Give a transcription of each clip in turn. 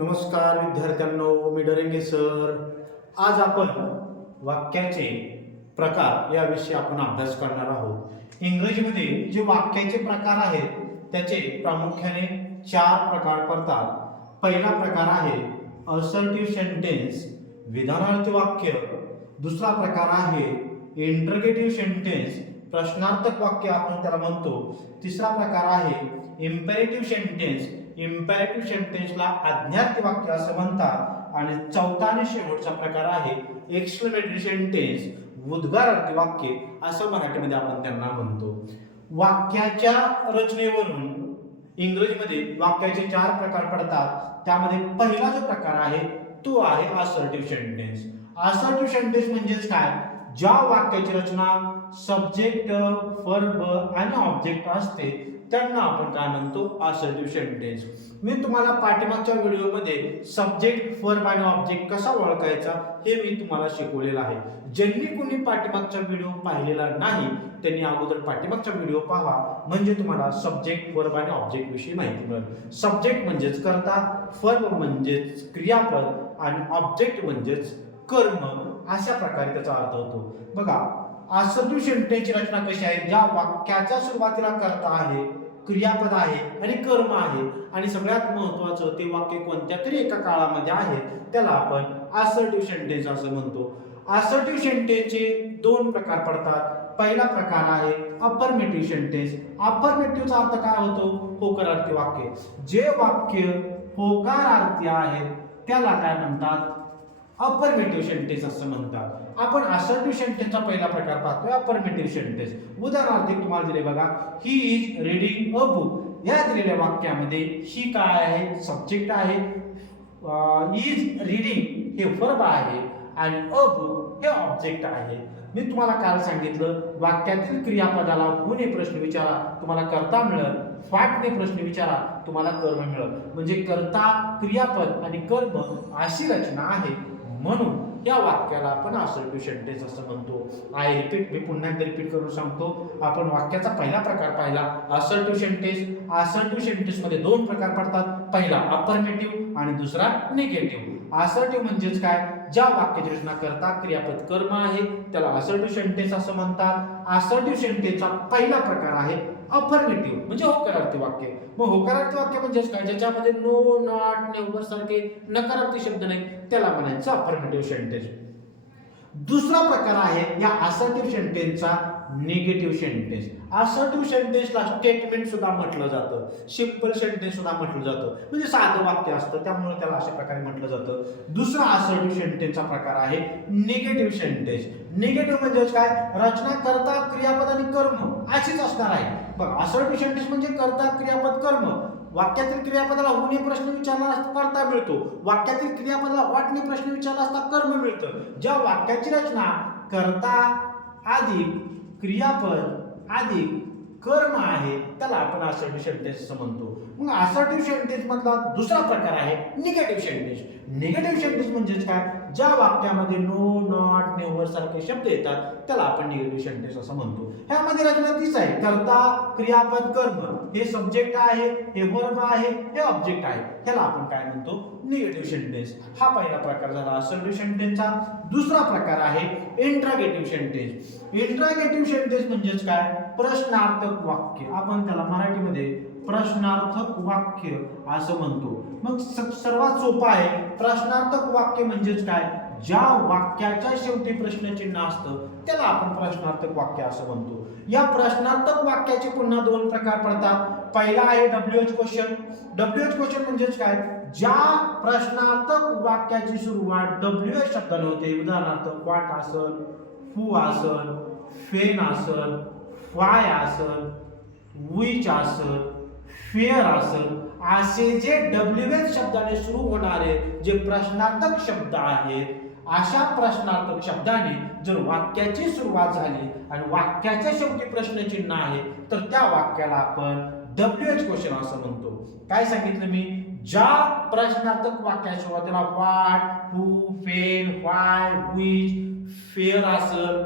नमस्कार विद्यार्थ्यांनो, मी डरेंगे सर. आज आपण वाक्याचे प्रकार याविषयी आपण अभ्यास करणार आहोत. इंग्रजीमध्ये जे वाक्याचे प्रकार आहेत त्याचे प्रामुख्याने 4 प्रकार पडतात. पहिला प्रकार आहे असर्टिव्ह सेंटेन्स, विधानार्थी वाक्य. दुसरा प्रकार आहे इंटरोगेटिव्ह सेंटेन्स, प्रश्नार्थक वाक्य आपण त्याला म्हणतो. तिसरा प्रकार आहे इम्पेरेटिव्ह सेंटेन्स, इम्पेरेटिव्ह सेंटेन्सला आज्ञार्थी वाक्य असं म्हणतात. आणि चौथा आणि शेवटचा प्रकार आहे एक्सक्लेमेटरी सेंटेन्स, उद्गारार्थी वाक्य असं मराठीमध्ये आपण त्यांना म्हणतो. वाक्याच्या रचनेवरून इंग्रजीमध्ये वाक्याचे 4 प्रकार पडतात. त्यामध्ये पहिला जो प्रकार आहे तो आहे असर्टिव्ह सेंटेन्स. असर्टिव्ह सेंटेन्स म्हणजेच काय? ज्या वाक्याची रचना सब्जेक्ट, वर्ब आणि ऑब्जेक्ट असते त्यांना आपण काय म्हणतो? Assertive sentence. मी तुम्हाला पाठीमागच्या व्हिडिओमध्ये सब्जेक्ट, वर्ब आणि ऑब्जेक्ट कसा ओळखायचा हे मी तुम्हाला शिकवलेलं आहे. ज्यांनी कोणी पाठीमागचा व्हिडिओ पाहिलेला नाही त्यांनी अगोदर पाठीमागचा व्हिडिओ पाहा, म्हणजे तुम्हाला सब्जेक्ट, वर्ब आणि ऑब्जेक्ट विषयी माहिती मिळेल. सब्जेक्ट म्हणजेच कर्ता, वर्ब म्हणजेच क्रियापद आणि ऑब्जेक्ट म्हणजेच कर्म. अशा प्रकारे त्याचा अर्थ होतो. बघा, असर्टिव्ह सेंटेन्सची रचना कशी आहे? ज्या वाक्याच्या सुरुवातीला कर्ता आहे, क्रियापद आहे आणि कर्म आहे आणि सगळ्यात महत्त्वाचं ते वाक्य कोणत्या तरी एका काळामध्ये आहे त्याला आपण असर्टिव्ह सेंटेन्स असं म्हणतो. असर्टिव्ह सेंटेन्सचे 2 प्रकार पडतात. पहिला प्रकार आहे अफर्मेटिव्ह सेंटेन्स. अफर्मेटिव्हचा अर्थ काय होतो? होकारार्थी वाक्य. जे वाक्य होकारार्थी आहेत त्याला काय म्हणतात? अफर्मेटिव्ह सेंटेन्स असं म्हणतात. आपण असर्टिव्ह सेंटेन्सचा पहिला प्रकार पाहतोय, अफर्मेटिव्ह सेंटेन्स. उदाहरणार्थ तुम्हाला दिले बघा, he is reading a book. या दिलेल्या वाक्यामध्ये ही काय आहे? सब्जेक्ट आहे. इज रीडिंग हे वर्ब आहे आणि अ बुक हे ऑब्जेक्ट आहे. मी तुम्हाला काल सांगितलं वाक्यातील क्रियापदाला हुने प्रश्न विचारा तुम्हाला कर्ता मिळेल, व्हॉटने प्रश्न विचारा तुम्हाला कर्म मिळेल. म्हणजे कर्ता, क्रियापद आणि कर्म अशी रचना आहे. म्हणून या वाक्याला आपण असर्टिव्ह सेंटेन्स असं म्हणतो. आय रिपीट, मी पुन्हा एकदा रिपीट करून सांगतो. आपण वाक्याचा पहिला प्रकार पाहिला असर्टिव्ह सेंटेन्स. असर्टिव्ह सेंटेन्स मध्ये 2 प्रकार पडतात. पहिला अफर्मेटिव्ह आणि दुसरा निगेटिव्ह. असर्टिव्ह म्हणजेच काय? ज्या वाक्याची रचना करता, क्रियापद, कर्म आहे त्याला असर्टिव्ह सेंटेन्स असं म्हणतात. असर्टिव्ह सेंटेन्सचा पहिला प्रकार आहे अफर्मेटिव्ह म्हणजे होकारार्थी वाक्य. मग होकारार्थी वाक्य म्हणजेच काय? ज्याच्यामध्ये नो, नॉट, नेव्हर सारखे नकारार्थी शब्द नाही त्याला म्हणायचं अफर्मेटिव्ह सेंटेन्स. दुसरा प्रकार आहे या असर्टिव्ह सेंटेन्सचा निगेटिव्ह सेंटेन्स. असर्टिव्ह सेंटेन्सला स्टेटमेंट सुद्धा म्हटलं जातं, सिंपल सेंटेन्स सुद्धा म्हटलं जातं. म्हणजे साधं वाक्य असतं त्यामुळे त्याला अशा प्रकारे म्हटलं जातं. दुसरा असर्टिव्ह सेंटेन्सचा प्रकार आहे निगेटिव्ह सेंटेन्स. निगेटिव्ह म्हणजेच काय? रचना कर्ता, क्रियापद आणि कर्म अशीच असणार आहे. बघा, असर्टिव्ह सेंटेन्स म्हणजे कर्ता, क्रियापद, कर्म. वाक्यातील क्रियापदाला हुने प्रश्न विचारला असता कर्ता मिळतो, वाक्यातील क्रियापदाला व्हॉटने प्रश्न विचारला असता कर्म मिळतं. ज्या वाक्याची रचना कर्ता अधिक क्रियापद अधिक कर्म आहे त्याला आपण असर्टिव्ह सेंटेन्स असं म्हणतो. मग असर्टिव्ह सेंटेन्स मधला दुसरा प्रकार आहे निगेटिव्ह सेंटेन्स. निगेटिव्ह सेंटेन्स म्हणजेच काय? ज्या वाक्यामध्ये नो, नॉट, नेव्हर सारखे शब्द येतात त्याला आपण निगेटिव्ह सेंटेन्स असं म्हणतो. ह्यामध्ये रचना तीच आहे, कर्ता, क्रियापद, कर्म. हे सब्जेक्ट आहे, हे वर्ब आहे, हे ऑब्जेक्ट आहे. ह्याला आपण काय म्हणतो? Negative sentence. हा पहिला प्रकार झाला असर्टिव्ह सेंटेन्सचा. दुसरा प्रकार आहे इंटरोगेटिव्ह सेंटेन्स. इंटरोगेटिव्ह सेंटेन्स म्हणजेच काय? प्रश्नार्थक वाक्य. आपण त्याला मराठीमध्ये प्रश्नार्थक वाक्य असं म्हणतो. मग सर्वात सोपं आहे. प्रश्नार्थक वाक्य म्हणजेच काय? ज्या वाक्याच्या शेवटी प्रश्नचिन्ह असतं त्याला आपण प्रश्नार्थक वाक्य असं म्हणतो. या प्रश्नार्थक वाक्याचे पुन्हा 2 प्रकार पडतात. पहिला आहे WH क्वेश्चन. WH क्वेश्चन म्हणजेच काय? ज्या प्रश्नार्थक वाक्याची सुरुवात WH शब्दाने होते. उदाहरणार्थ व्हॉट असेल, हू असेल, फेन असेल, व्हाय असेल, विच असेल, फेअर असेल, असे जे WH शब्दाने सुरू होणारे जे प्रश्नार्थक शब्द आहेत अशा प्रश्नार्थक शब्दाने जर वाक्याची सुरुवात झाली आणि वाक्याच्या शेवटी प्रश्नचिन्ह आहे तर त्या वाक्याला आपण WH क्वेश्चन असं म्हणतो. काय सांगितलं मी? ज्या प्रश्नार्थक वाक्याच्या सुरुवातीला what, who, when, why, which, where असेल,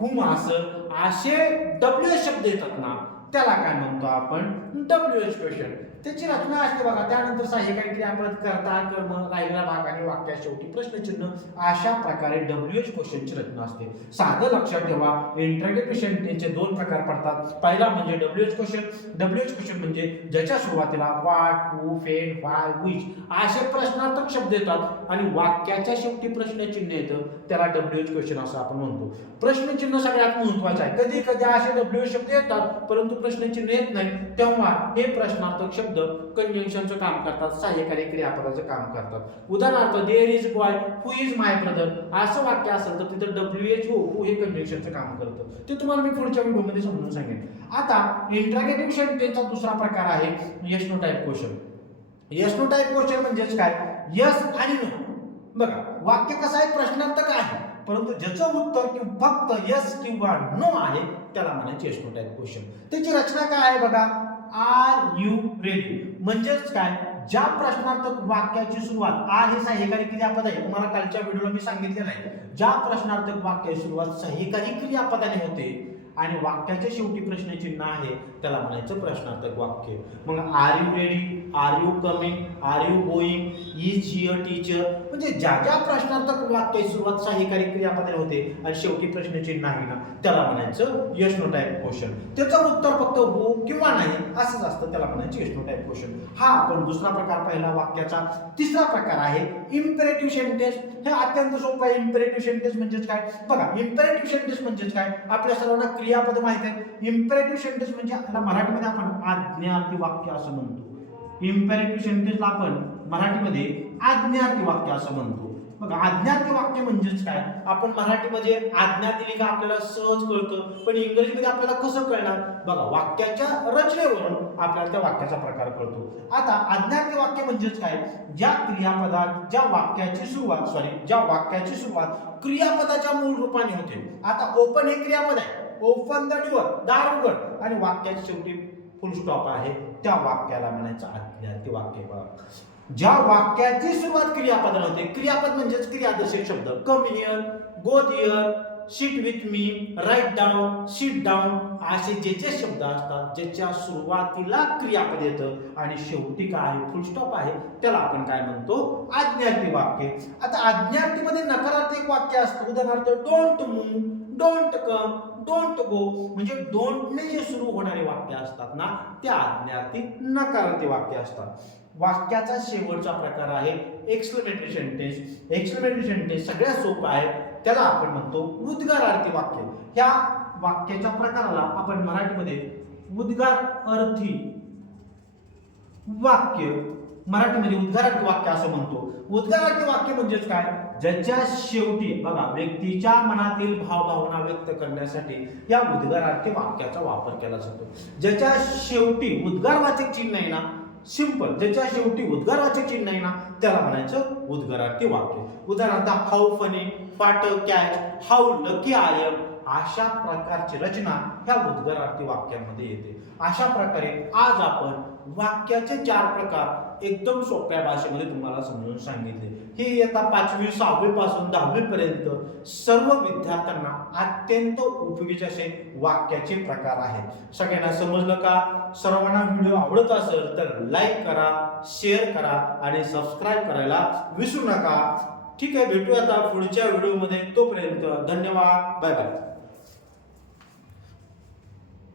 हुम असेल असे WH शब्द येतात ना त्याला काय म्हणतो आपण WH क्वेश्चन. त्याची रचना असते बघा. त्यानंतर सहाय्यकारी क्रियापद, कर्ता, कर्म, राहिलेला भाग आणि वाक्यात शेवटी प्रश्नचिन्ह. अशा प्रकारे WH क्वेश्चनची रचना असते. साधं लक्षात ठेवा, इंटरॅगेटिव्ह सेंटेन्सचे दोन प्रकार पडतात. पहिला म्हणजे WH क्वेश्चन. WH क्वेश्चन म्हणजे ज्याच्या सुरुवातीला what, who, when, why, which असे प्रश्नार्थक शब्द येतात आणि वाक्याच्या शेवटी प्रश्नचिन्ह येतं, त्याला WH क्वेश्चन असं आपण म्हणतो. प्रश्नचिन्ह सगळ्यात महत्त्वाचं आहे. कधी कधी असे WH शब्द येतात परंतु प्रश्नचिन्ह येत नाही, तेव्हा हे प्रश्नार्थक शब्द कंजंक्शनचं काम करतात, सहाय्यकारी क्रियापदाचं काम करतात. उदाहरणार्थ there is boy who is my brother असं वाक्य असेल तर तिथं WHO हू हे कंजंक्शनचं काम करतं. ते तुम्हाला मी पुढच्या व्हिडिओमध्ये समजून सांगेन. आता इंटरॅगेटिव्ह सेंटेन्सचा दुसरा प्रकार आहे yes no type question. Yes no type question म्हणजेच काय, यस आणि नो. बघा, वाक्य कसं आहे, प्रश्नार्थक आहे परंतु ज्याचं उत्तर फक्त यस किंवा नो आहे त्याला म्हणायचे येस नो टाइप क्वेश्चन. त्याची रचना काय आहे बघा, आर यू रेडी. म्हणजेच काय, ज्या प्रश्नार्थक वाक्याची सुरुवात आर हे सहाय्यकारी क्रियापद आहे. तुम्हाला कालच्या व्हिडिओला मी सांगितलेलं आहे, ज्या प्रश्नार्थक वाक्याची सुरुवात सहाय्यकारी क्रियापदाने होते आणि वाक्याच्या शेवटी प्रश्नचिन्ह आहे त्याला म्हणायचं प्रश्नार्थक वाक्य. मग are you ready, are you coming, are you going, is here teacher, म्हणजे ज्या ज्या प्रश्नार्थक वाक्याची सुरुवात सहाय्यकारी क्रियापदाने होते आणि शेवटी प्रश्नचिन्ह आहे ना त्याला म्हणायचं येस नो टाइप क्वेश्चन. त्याचं उत्तर फक्त हो किंवा नाही असंच असतं, त्याला म्हणायचं येस नो टाइप क्वेश्चन. हा आपण दुसरा प्रकार पाहिला वाक्याचा. तिसरा प्रकार आहे इम्पेरेटिव्ह सेंटेन्स. हे अत्यंत सोपं आहे. इम्पेरेटिव्ह सेंटेन्स म्हणजेच काय बघा, इम्पेरेटिव्ह सेंटेन्स म्हणजेच काय, आपल्या सर्वांना क्रियापद माहित आहे. इम्पेरेटिव्ह सेंटेन्स म्हणजे मराठीमध्ये आपण आज्ञार्थी वाक्य असं म्हणतो. इम्पेरेटिव्ह सेंटेन्सला आपण मराठीमध्ये आज्ञार्थी वाक्य असं म्हणतो. बघा, आज्ञार्थी वाक्य म्हणजेच काय, आपण मराठीमध्ये आज्ञा दिली का आपल्याला सहज कळतं, पण इंग्रजीमध्ये आपल्याला कसं कळणार बघा, वाक्याच्या रचनेवरून आपल्याला त्या वाक्याचा प्रकार कळतो. आता आज्ञार्थी वाक्य म्हणजेच काय, ज्या वाक्याची सुरुवात क्रियापदाच्या मूळ रूपाने होते. आता ओपन हे क्रियापद आहे, ओपन द डोअर, दार उघड, आणि वाक्याच्या शेवटी फुल स्टॉप आहे, त्या वाक्याला म्हणायचं आज्ञार्थी वाक्य. ज्या वाक्याची सुरुवात क्रियापदाने होते, क्रियापद म्हणजेच क्रियादर्शक शब्द, come here, go here, sit with me, write down, sit down असे जे जे शब्द असतात ज्याच्या सुरुवातीला क्रियापद येतं आणि शेवटी काय आहे फुल स्टॉप आहे त्याला आपण काय म्हणतो आज्ञार्थी वाक्य. आता आज्ञार्थीमध्ये नकारार्थी वाक्य असतं. उदाहरणार्थ don't move, don't come, don't go, म्हणजे डोंटने जे सुरू होणारे वाक्य असतात ना ते आज्ञार्थी नकारार्थी वाक्य असतात. वाक्याचा शेवटचा प्रकार आहे एक्सक्लेमेटरी सेंटेन्स. एक्सक्लेमेटरी सेंटेन्स सगळ्यात सोपं आहे, त्याला आपण म्हणतो उद्गारार्थी वाक्य. ह्या वाक्याच्या प्रकाराला आपण मराठीमध्ये उद्गारार्थी वाक्य, मराठीमध्ये उद्गारार्थी वाक्य असं म्हणतो. उद्गारार्थी वाक्य म्हणजेच काय, ज्याच्या शेवटी बघा व्यक्तीच्या मनातील भावभावना व्यक्त करण्यासाठी या उद्गारार्थी वाक्याचा वापर केला जातो. ज्याच्या शेवटी उद्गारवाचक चिन्ह आहे ना, सिंपल, ज्याच्या शेवटी उद्गारवाचक चिन्ह आहे ना त्याला म्हणायचं उद्गारार्थी वाक्य. उदाहरणार्थ how funny, what a catch, how lucky I am अशा प्रकारची रचना ह्या उद्गारार्थी वाक्यामध्ये येते. अशा प्रकारे आज आपण वाक्याचे 4 प्रकार एकदम सोप्या भाषेमध्ये तुम्हाला समजून सांगितले. हे इयत्ता 5वी 6वी पासून 10वी पर्यंत सर्व विद्यार्थ्यांना अत्यंत उपयोगी असे वाक्याचे प्रकार आहेत. सगळ्यांना समजलं का? सर्वांना व्हिडिओ आवडत असेल तर लाईक करा, शेअर करा आणि सबस्क्राईब करायला विसरू नका. ठीक आहे, भेटूया आता पुढच्या व्हिडिओमध्ये. तोपर्यंत धन्यवाद, बाय बाय.